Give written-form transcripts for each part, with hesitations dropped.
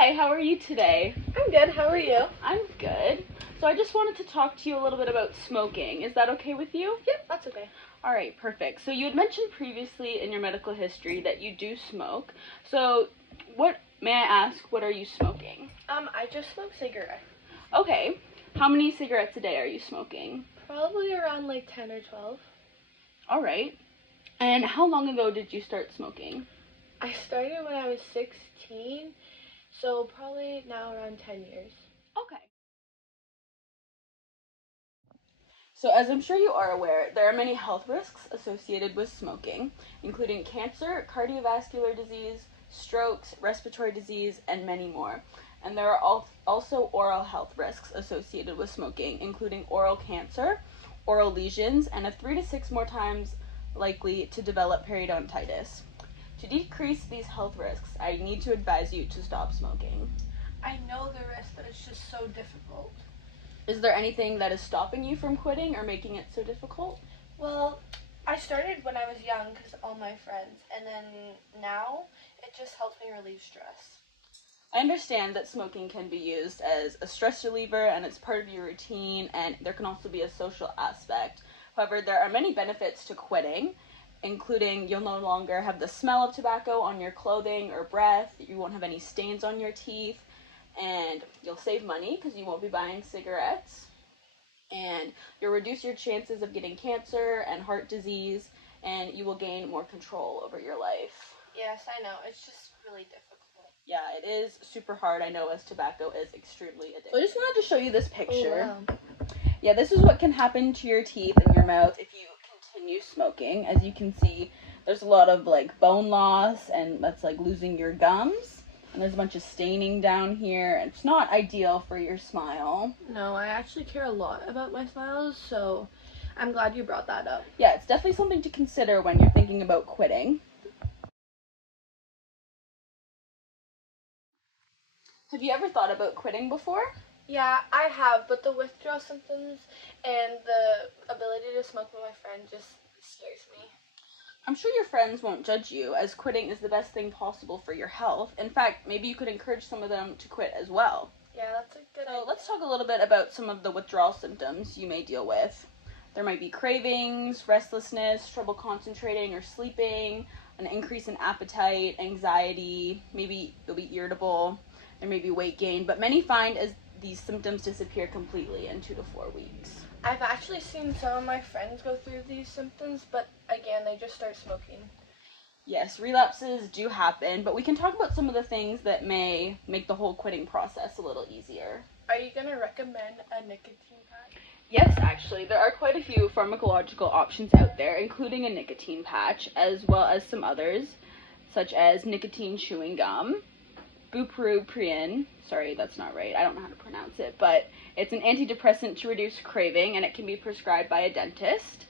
Hi, how are you today? I'm good. How are you? I'm good. So I just wanted to talk to you a little bit about smoking. Is that okay with you? Yep, that's okay. All right, perfect. So you had mentioned previously in your medical history that you do smoke. So may I ask, what are you smoking? I just smoke cigarettes. Okay. How many cigarettes a day are you smoking? Probably around like 10 or 12. All right. And how long ago did you start smoking? I started when I was 16, so probably now around 10 years. Okay. So as I'm sure you are aware, there are many health risks associated with smoking, including cancer, cardiovascular disease, strokes, respiratory disease, and many more. And there are also oral health risks associated with smoking, including oral cancer, oral lesions, and 3 to 6 more times likely to develop periodontitis. To decrease these health risks, I need to advise you to stop smoking. I know the risk, but it's just so difficult. Is there anything that is stopping you from quitting or making it so difficult? Well, I started when I was young because of all my friends, and then now it just helps me relieve stress. I understand that smoking can be used as a stress reliever and it's part of your routine, and there can also be a social aspect. However, there are many benefits to quitting, including you'll no longer have the smell of tobacco on your clothing or breath, you won't have any stains on your teeth, and you'll save money because you won't be buying cigarettes, and you'll reduce your chances of getting cancer and heart disease, and you will gain more control over your life. Yes, I know. It's just really difficult. Yeah, it is super hard, I know, as tobacco is extremely addictive. So I just wanted to show you this picture. Oh, wow. Yeah, this is what can happen to your teeth and your mouth if you continue smoking. As you can see, there's a lot of bone loss, and that's losing your gums. And there's a bunch of staining down here. It's not ideal for your smile. No, I actually care a lot about my smiles, so I'm glad you brought that up. Yeah, it's definitely something to consider when you're thinking about quitting. Have you ever thought about quitting before? Yeah, I have, but the withdrawal symptoms and the ability to smoke with my friend just scares me. I'm sure your friends won't judge you, as quitting is the best thing possible for your health. In fact, maybe you could encourage some of them to quit as well. Yeah, that's a good idea. So let's talk a little bit about some of the withdrawal symptoms you may deal with. There might be cravings, restlessness, trouble concentrating or sleeping, an increase in appetite, anxiety, maybe you'll be irritable, there may be weight gain, but many find as these symptoms disappear completely in 2 to 4 weeks. I've actually seen some of my friends go through these symptoms, but again, they just start smoking. Yes, relapses do happen, but we can talk about some of the things that may make the whole quitting process a little easier. Are you going to recommend a nicotine patch? Yes, actually, there are quite a few pharmacological options out there, including a nicotine patch, as well as some others, such as nicotine chewing gum, bupropion, sorry, that's not right, I don't know how to pronounce it, but it's an antidepressant to reduce craving, and it can be prescribed by a dentist,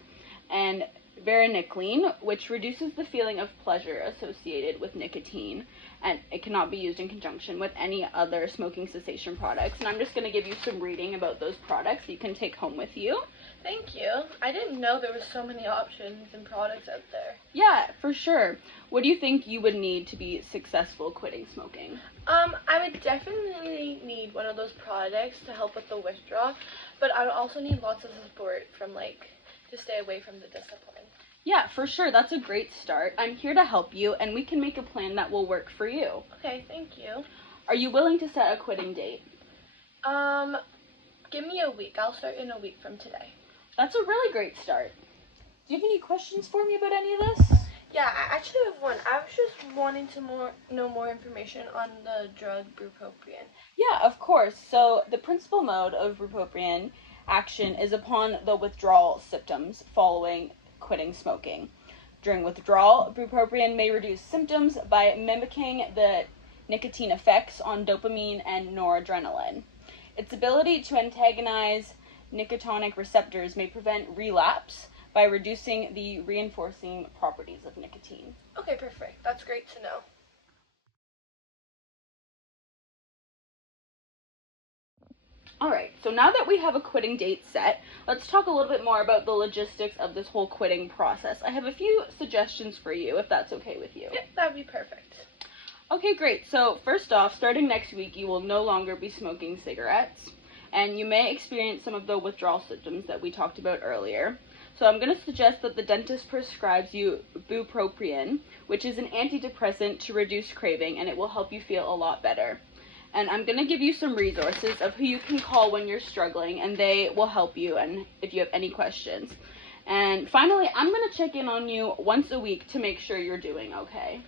and varenicline, which reduces the feeling of pleasure associated with nicotine, and it cannot be used in conjunction with any other smoking cessation products. And I'm just going to give you some reading about those products you can take home with you. Thank you. I didn't know there were so many options and products out there. Yeah, for sure. What do you think you would need to be successful quitting smoking? I would definitely need one of those products to help with the withdrawal, but I would also need lots of support from to stay away from the discipline. Yeah, for sure. That's a great start. I'm here to help you, and we can make a plan that will work for you. Okay, thank you. Are you willing to set a quitting date? Give me a week. I'll start in a week from today. That's a really great start. Do you have any questions for me about any of this? Yeah, I actually have one. I was just wanting to know more information on the drug bupropion. Yeah, of course. So the principal mode of bupropion action is upon the withdrawal symptoms following quitting smoking. During withdrawal, bupropion may reduce symptoms by mimicking the nicotine effects on dopamine and noradrenaline. Its ability to antagonize nicotinic receptors may prevent relapse by reducing the reinforcing properties of nicotine. Okay, perfect. That's great to know. Alright, so now that we have a quitting date set, let's talk a little bit more about the logistics of this whole quitting process. I have a few suggestions for you, if that's okay with you. Yep, that would be perfect. Okay, great. So first off, starting next week, you will no longer be smoking cigarettes, and you may experience some of the withdrawal symptoms that we talked about earlier. So I'm going to suggest that the dentist prescribes you bupropion, which is an antidepressant to reduce craving, and it will help you feel a lot better. And I'm going to give you some resources of who you can call when you're struggling, and they will help you and if you have any questions. And finally, I'm going to check in on you once a week to make sure you're doing okay.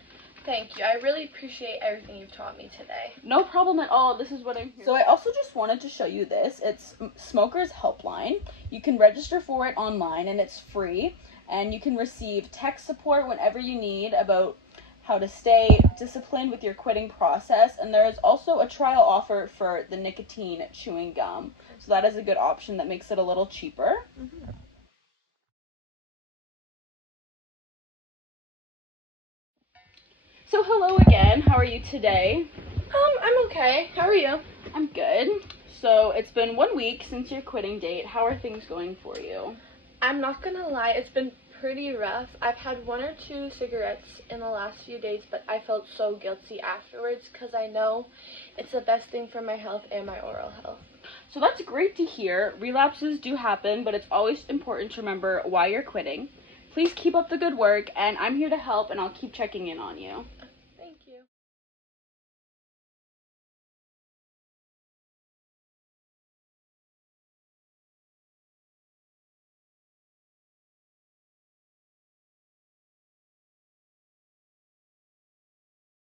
Thank you. I really appreciate everything you've taught me today. No problem at all. This is what I'm here. So I also just wanted to show you this. It's Smokers Helpline. You can register for it online and it's free. And you can receive tech support whenever you need about how to stay disciplined with your quitting process. And there is also a trial offer for the nicotine chewing gum. So that is a good option that makes it a little cheaper. Mm-hmm. So hello again. How are you today? I'm okay. How are you? I'm good. So it's been 1 week since your quitting date. How are things going for you? I'm not gonna lie, it's been pretty rough. I've had 1 or 2 cigarettes in the last few days, but I felt so guilty afterwards because I know it's the best thing for my health and my oral health. So that's great to hear. Relapses do happen, but it's always important to remember why you're quitting. Please keep up the good work, and I'm here to help, and I'll keep checking in on you.